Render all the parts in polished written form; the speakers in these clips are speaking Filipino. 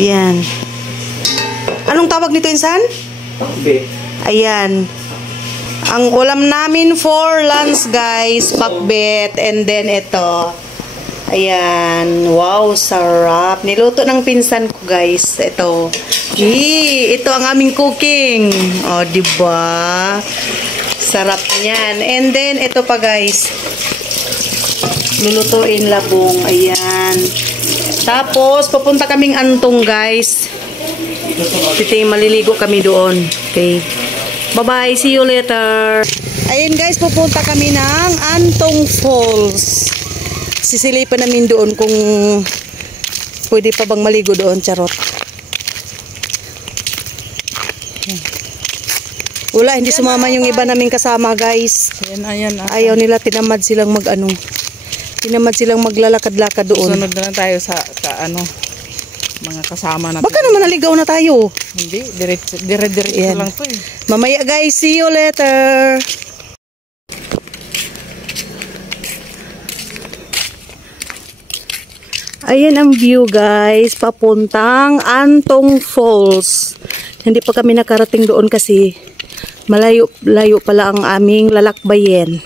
Yan. Anong tawag nito, insan? Pakbet. Ayan. Ang ulam namin for lunch, guys, pakbet. And then ito. Ayan. Wow, sarap. Niluto ng pinsan ko, guys. Ito. Ito ang aming cooking. O, diba? Sarap niyan. And then, ito pa, guys. Lulutuin labong. Ayan. Tapos, pupunta kaming Antong, guys. Maliligo kami doon. Okay. Bye-bye. See you later. Ayan, guys. Pupunta kami ng Antong Falls. Sisilipan namin doon kung pwede pa bang maligo doon. Charot. Wala, hindi sumama yung iba naming kasama, guys. Ayan. Ayaw nila, tinamad silang tinamad silang maglalakad-lakad doon. Sunod na lang tayo sa mga kasama natin. Baka naman naligaw na tayo. Hindi, dire-diretso lang to eh. Mamaya, guys, see you later. Ayan ang view, guys, papuntang Antong Falls. Hindi pa kami nakarating doon kasi malayo pala ang aming lalakbayin.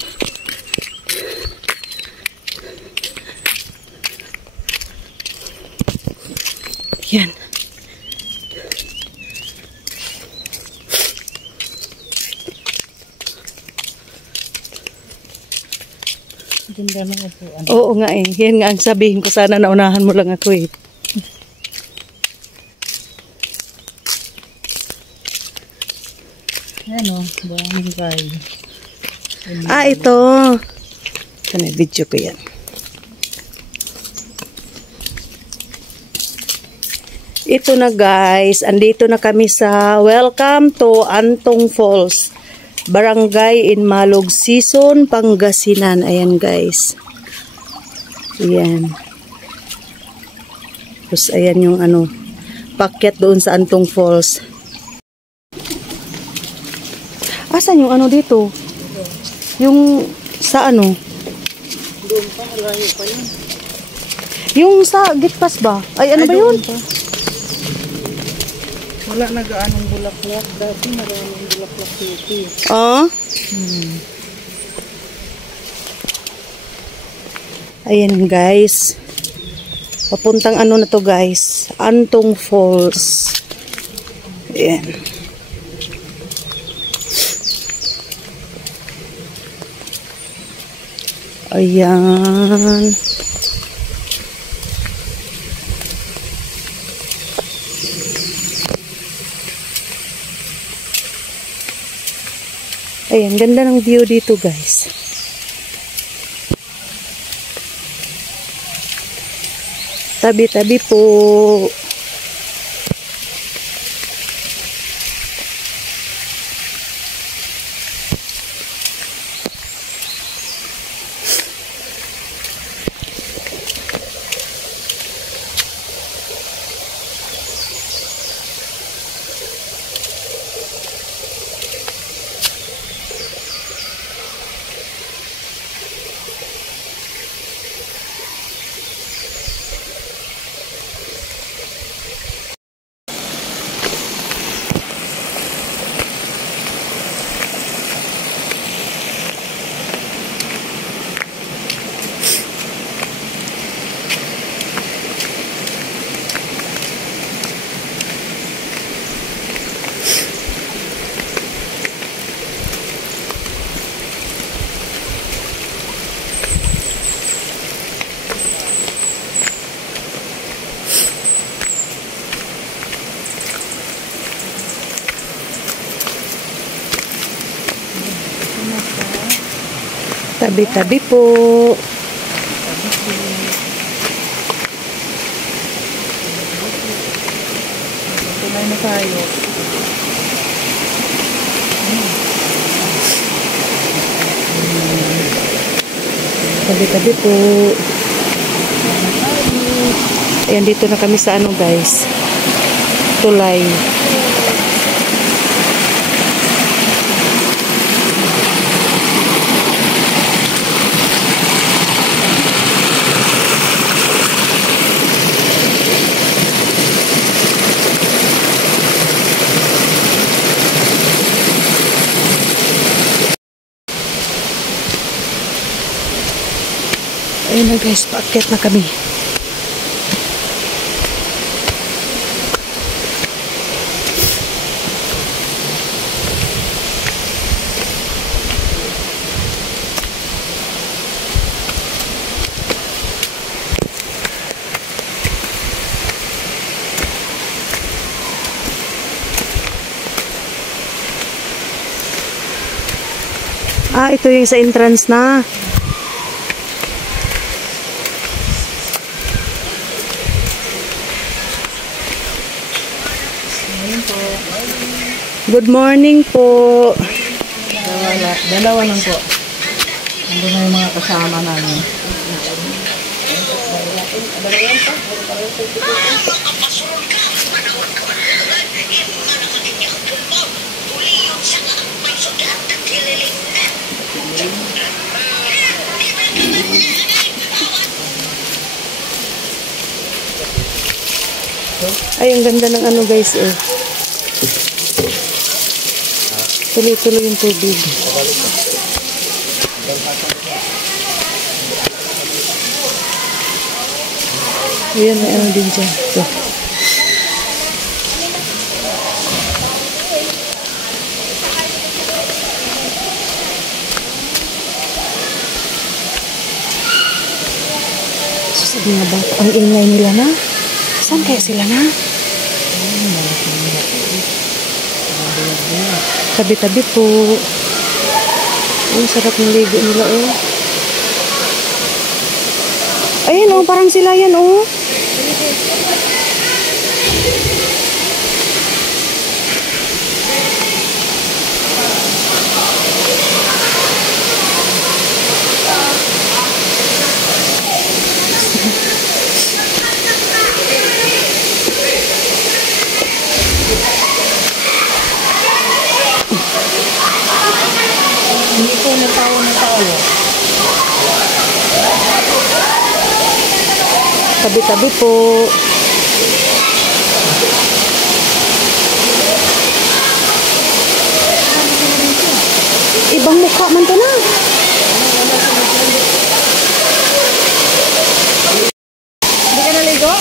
Yan. Ganda ng upuan. Oo nga eh. Yan nga ang sabihin ko. Sana naunahan mo lang ako eh. Ayan o. Barangay. Ito. Sana video ko yan. Ito na, guys. Andito na kami sa Welcome to Antong Falls. Barangay in Malog Season, Pangasinan. Ayan, guys. Ayan. Tapos, ayan yung pakyat doon sa Antong Falls. Asan yung dito? Yung sa Doon pa, layo pa yun. Yung sa Gitpas ba? Ay, ba yun? Wala nag-aanong bulaklak. Dati maraming bulaklak dito. Ayan, guys. Papuntang na to, guys. Antong Falls. Ayan. Ayan. Ayan, ganda ng view dito, guys. Tabi-tabi po. Tabi-tabi po. Tuloy na tayo. Tabi-tabi po. Ayan, dito na kami sa guys. Tulay. Ayun na guys, paakyat na kami. Ah, ito yung sa entrance na. Good morning po. Dalawa lang po. Nandun na yung mga kasama namin. Ay, ang ganda ng ano guys eh. Tuloy-tuloy yung tubig. Ayan, may ano din dyan. Ito. Sasabi nga ba, ang ingay nila na? Saan kaya sila na? Tabi-tabi po. Ang sarap ng ligo nila oh. Ayun oh, parang sila yan oh. Hindi ko natawa na tayo. Tabi-tabi po. Ibang mukha man to na. Hindi ka naligo?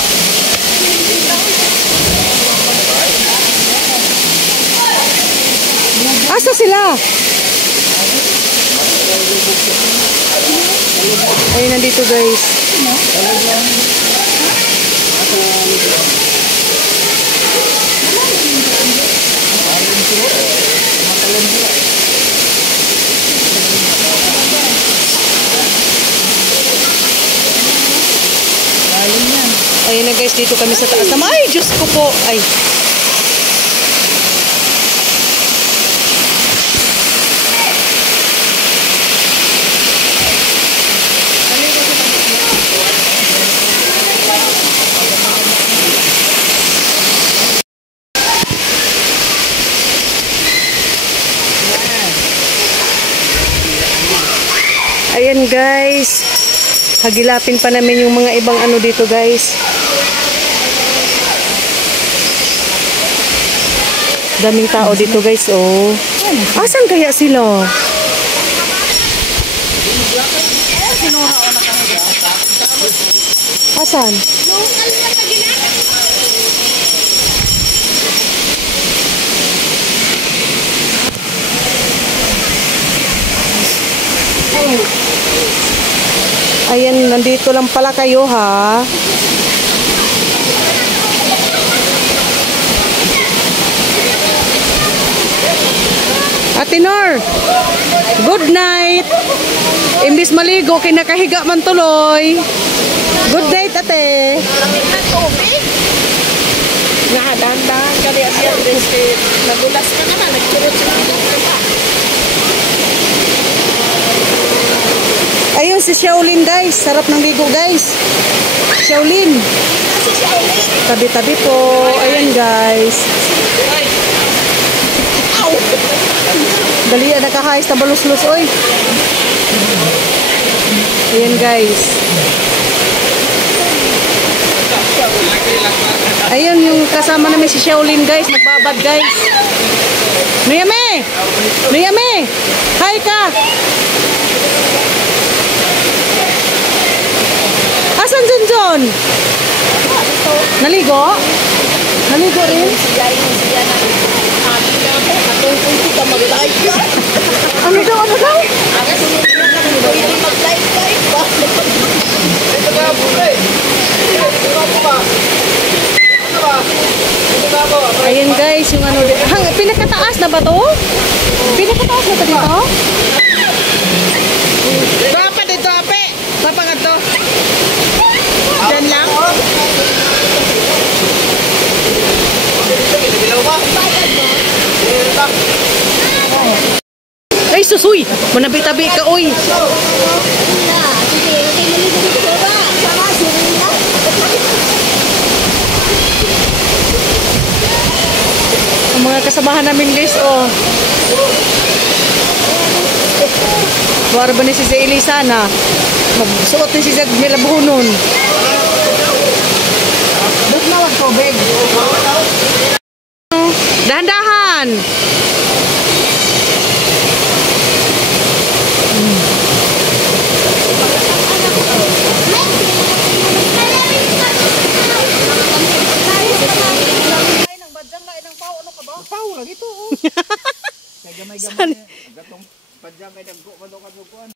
Asa sila? Ayun, nandito guys. Ayun na guys, dito kami sa taas naman. Ay, Diyos ko po. Ay. Ayan guys, hagilapin pa namin yung mga ibang ano dito guys. Daming tao dito guys oh. Asan kaya sila? Asan? Ayan, nandito lang pala kayo ha. Ate Nor, good night. Imbis maligo, kinakahiga man tuloy. Good night, ate. Dahan-dahan ka rin siya. Nagulas ka naman. Nagturot siya. Ayun si Shaolin guys. Sarap ng ligo guys. Shaolin. Tabi-tabi po. Ayun guys. Dali na nakahayos na balus-lus oy. Ayun guys. Ayun yung kasama namin si Shaolin guys. Nagbabad guys. Nuyame! Nuyame! Hi ka! yun? Naligo? Naligo rin? Ano daw? Ano daw? Ayan guys, yung ano dito. Pinakataas na ba to? Pinakataas na to dito? Papa dito, ape. Papa nga to. Diyan lang. Ay, susuy! Manabi-tabi ka, uy! Ang mga kasamahan namin guys, oh. Buwara ba ni si Elisa na? Magsuot ni si Zed Milabuhunon. Ba't na wag tubig? Dahan-dahan! Pau lagi to. Saan? Gatong padyang kay dagko kadto.